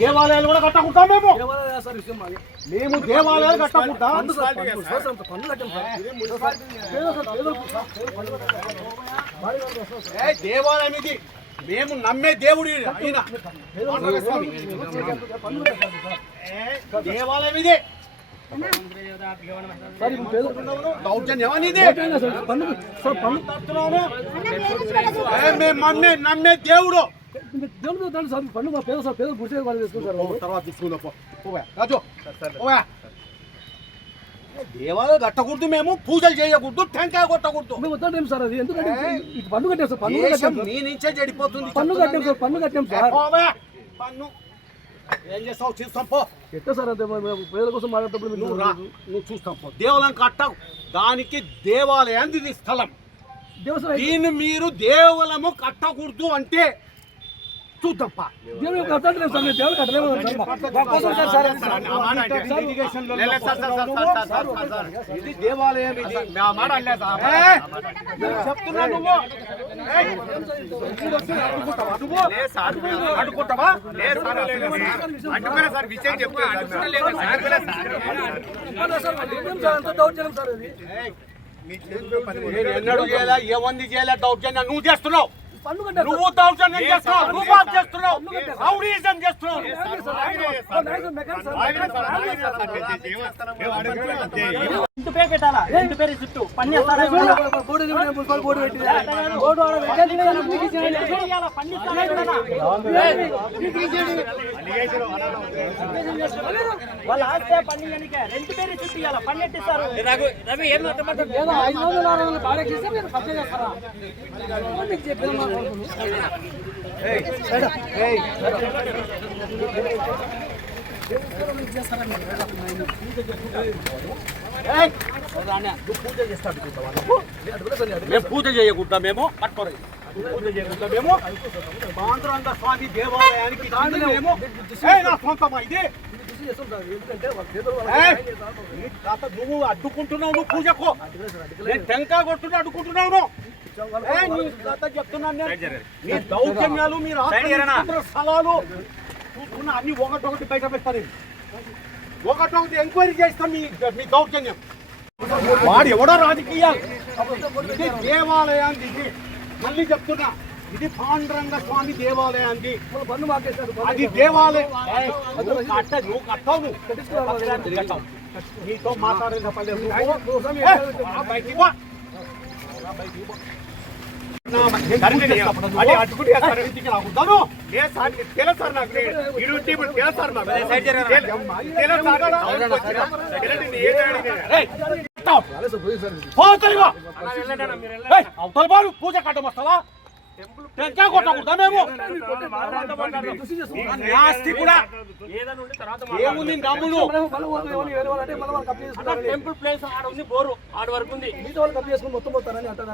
దేవాలయాలు కూడా కట్టకుంటాం మేము. మేము దేవాలయాలు కట్టకుంటాం. దేవాలయం ఇది మేము నమ్మే దేవుడు అయిన దేవాలయం ఇదే. దౌర్జన్యం అనేది మేము నమ్మే దేవుడు. తర్వాత దేవాలయం కట్టకూడదు, మేము పూజలు చేయకూడదు, టెంకాయ కొట్టకూడదు. సార్ అది ఎందుకంటే పన్ను కట్టాం సార్. పన్ను నీ నుంచే చెడిపోతుంది. పన్ను కట్టాం సార్. పన్ను కట్టాం సార్. పన్ను ఏం చేస్తావు చూస్తాం పో. ఎట్లా సార్ అంతే పేదల కోసం మాట్లాడేటప్పుడు నువ్వు చూస్తాం పో. దేవాలయం కట్టవు, దానికి దేవాలయాన్ని స్థలం. దీన్ని మీరు దేవాలయము కట్టకూడదు అంటే చూద్దాంపా. దేవుడు కట్టలేదు సార్. దేవుడు కట్టలేదు. ఇది దేవాలయం. ఇది చెప్తున్నా నువ్వు అడుకుంటావా? ఎన్నడూ చేయాలా, ఏమంది చేయాలా దౌర్జన్యం నువ్వు చేస్తున్నావు. నువ్వు దౌర్జన్యం చేస్తున్నావు, రూపాలు చేస్తున్నావు, రౌడీజం చేస్తున్నావు. ఇంటి పేరు పెట్టాలా? ఇంటి పేరు చుట్టూ పని వాళ్ళ ఆస్తే పని రెండు పేరు చుట్టూ ఇవ్వాలి. పని ఎట్టిస్తారు. రవి ఏం మేము పూజ చేయకుండా మేము పట్టుకోరు. పూజ చేయకుండా మేము పాండురంగ స్వామి దేవాలయానికి నా సొంతమా ఇది. నువ్వు అడ్డుకుంటున్నావు. నువ్వు పూజకు నేను టెంకాయ కొట్టుకుంటూ అడ్డుకుంటున్నావు. చెప్తున్నాను మీ దౌర్జన్యాలు, మీరు స్థలాలు చూసుకున్న అన్ని ఒకటొకటి బయట పెడతారు. ఒకటొకటి ఎంక్వైరీ చేస్తాం మీ దౌర్జన్యం. వాడు ఎవడో రాజకీయాలు. ఇది దేవాలయాన్ని, ఇది మళ్ళీ చెప్తున్నా, ఇది పాండురంగ స్వామి దేవాలయాన్ని. అది దేవాలయం. నువ్వు కట్టావు, నీతో మాట్లాడే పర్లేదు. పూజ కట్టం వస్తావా? టెంకాయ కొట్టకూడదా మేము? ఏముంది నమ్ములు టెంపుల్ ప్లేస్ ఆడ ఉంది, బోరు ఆడ వరకు ఉంది. మిగతా వాళ్ళు కప్పి చేసుకుని మొత్తం పోతారని అంటారు.